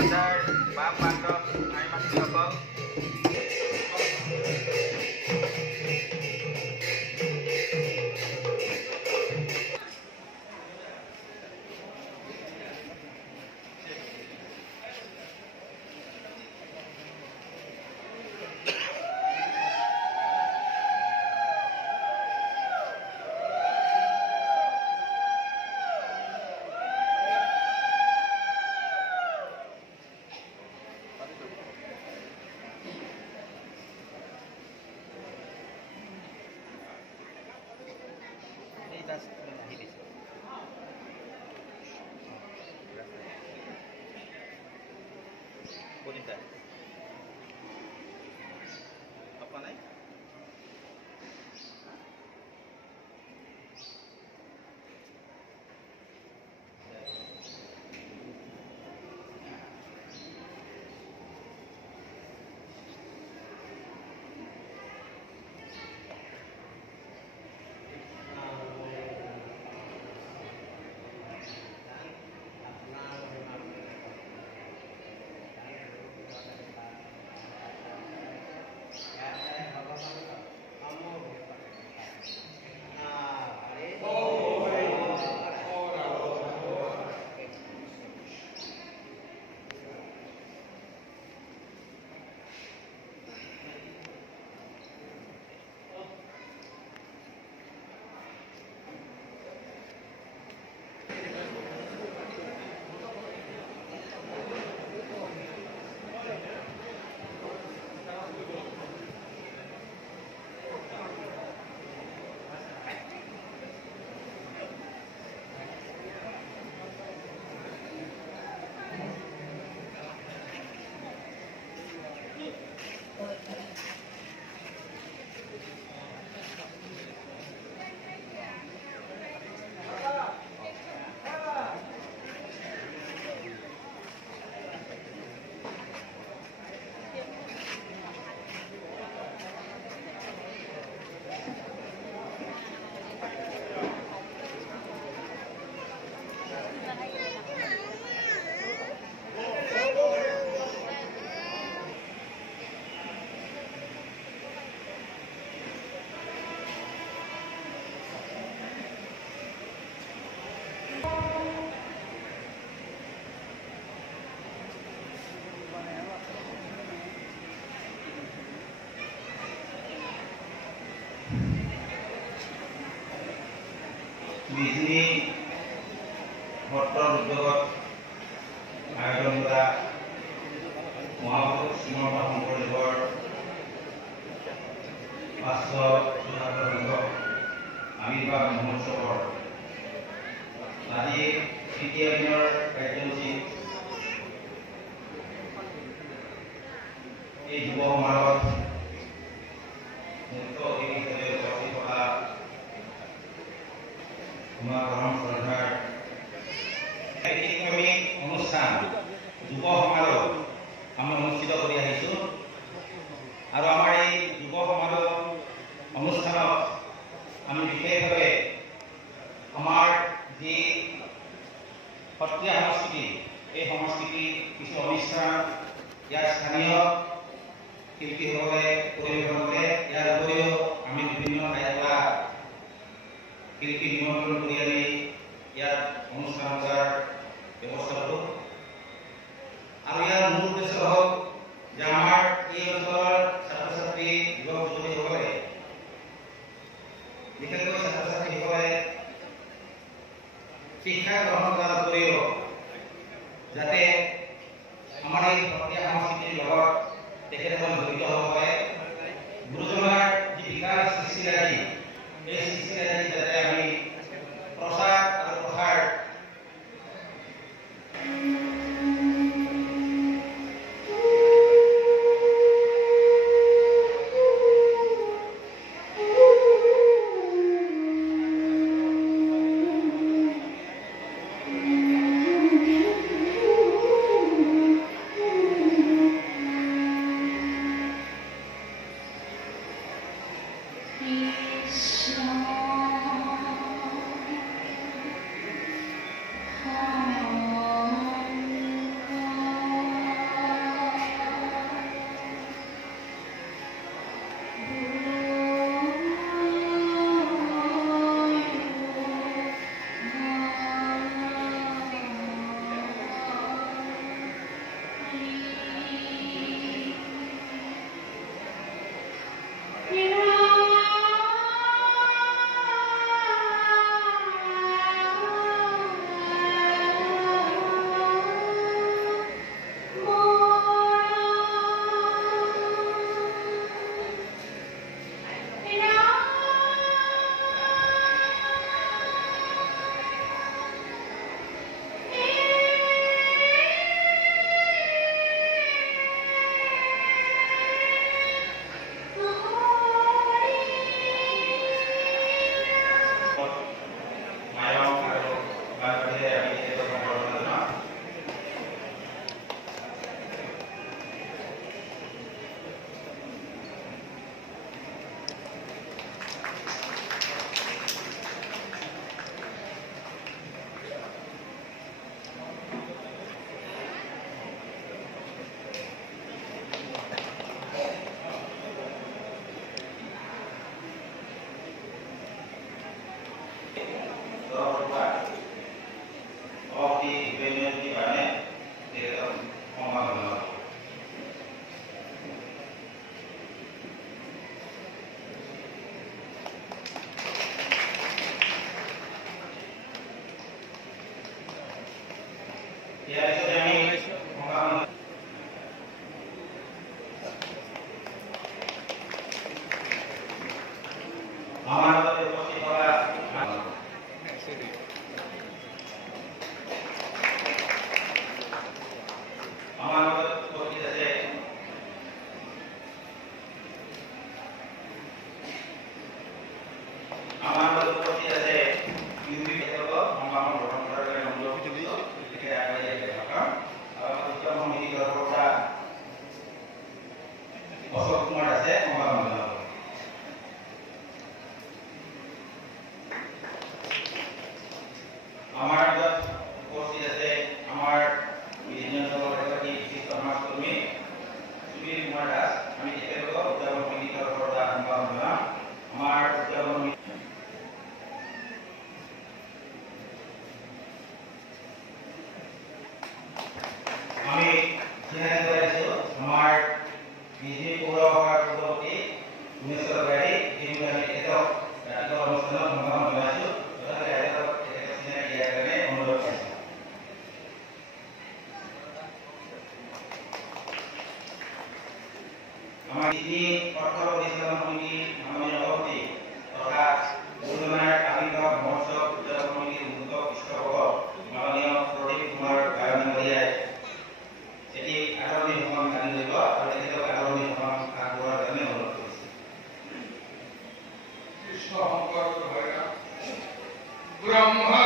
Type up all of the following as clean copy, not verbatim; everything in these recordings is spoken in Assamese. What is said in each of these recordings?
শ্ৰদ্ধাৰ বাপ বান্ধৱ আই মাতৃসকল, যিখিনি সত্ৰৰ উদ্যোগত আয়োজন কৰা মহাপুৰুষ শ্ৰীমন্ত শংকৰদেৱৰ ৫৭৪ আৱিৰ্ভাৱ মহোৎসৱৰ আজি তৃতীয় দিনৰ কাৰ্যসূচী এই যুৱ সমাৰোহত মুখ্য অতিথি হিচাপে উপস্থিত থকা আমাৰ পৰম শ্ৰদ্ধাৰ অনুষ্ঠান যুৱ সমাৰোহ আমি অনুষ্ঠিত কৰি আহিছোঁ আৰু আমাৰ এই যুৱ সমাৰোহ অনুষ্ঠানত আমি বিশেষভাৱে আমাৰ যি সত্ৰীয়া সংস্কৃতি এই সংস্কৃতি কিছু অনুষ্ঠান ইয়াৰ স্থানীয় শিল্পীসকলে পৰিৱেশন কৰে। ইয়াৰ উপৰিও আমি বিভিন্ন ঠাইৰ পৰা শিল্পী নিমন্ত্ৰণ কৰি আনি ইয়াত অনুষ্ঠান কৰাৰ ব্যৱস্থা কৰোঁ আৰু ইয়াৰ মূল উদ্দেশ্য হওক যে আমাৰ এই অঞ্চলৰ ছাত্ৰ ছাত্ৰী যুৱক যুৱতীসকলে বিশেষকৈ ছাত্ৰ ছাত্ৰীসকলে শিক্ষা গ্ৰহণ কৰাৰ উপৰিও যাতে আমাৰ এই সত্ৰীয়া সংস্কৃতিৰ লগত তেখেতসকল জড়িত হ'ব পাৰে। গুৰুজনাৰ যি বিকাশ সৃষ্টিৰাজি এই সৃষ্টিৰাজি যাতে আমি প্ৰচাৰ আৰু প্ৰসাৰ আমি চিনাকি কৰাইছোঁ আমাৰ বিজেপি পৌৰসভাৰ সভাপতি উমেশ্বৰ গাড়ী যিটো আমি তেখেতক ৰাতিপুৱা অনুষ্ঠানত সম্ভাষণ জনাইছোঁ তথাপি ৰাইজক তেখেতক চিনাকি দিয়াৰ কাৰণে অনুৰোধ কৰিছোঁ। আমাৰ যিখিনি অৰ্থ প্ৰতিষ্ঠান সমিতি মাননীয় সভাপতি তথা গুৰুজনাৰ আবিৰ্ভাৱ মহোৎসৱ উদযাপন সমিতিৰ মুখ্য পৃষ্ঠপোষক মাননীয় প্ৰদীপ কুমাৰ গায়কৰীয়াই এটি আদৰণি ভাষণ দাঙি ধৰিব আৰু তেখেতক আদৰণি ভাষণ আগবঢ়োৱাৰ কাৰণে অনুৰোধ কৰিছে। কৃষ্ণ শংকৰ ব্ৰহ্মা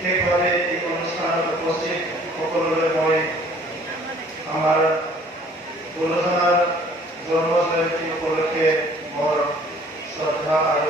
বিশেষভাৱে এই অনুষ্ঠানত উপস্থিত সকলোলৈ মই আমাৰ গুৰুজনাৰ জন্ম জয়ন্তী উপলক্ষে মোৰ শ্ৰদ্ধা আৰু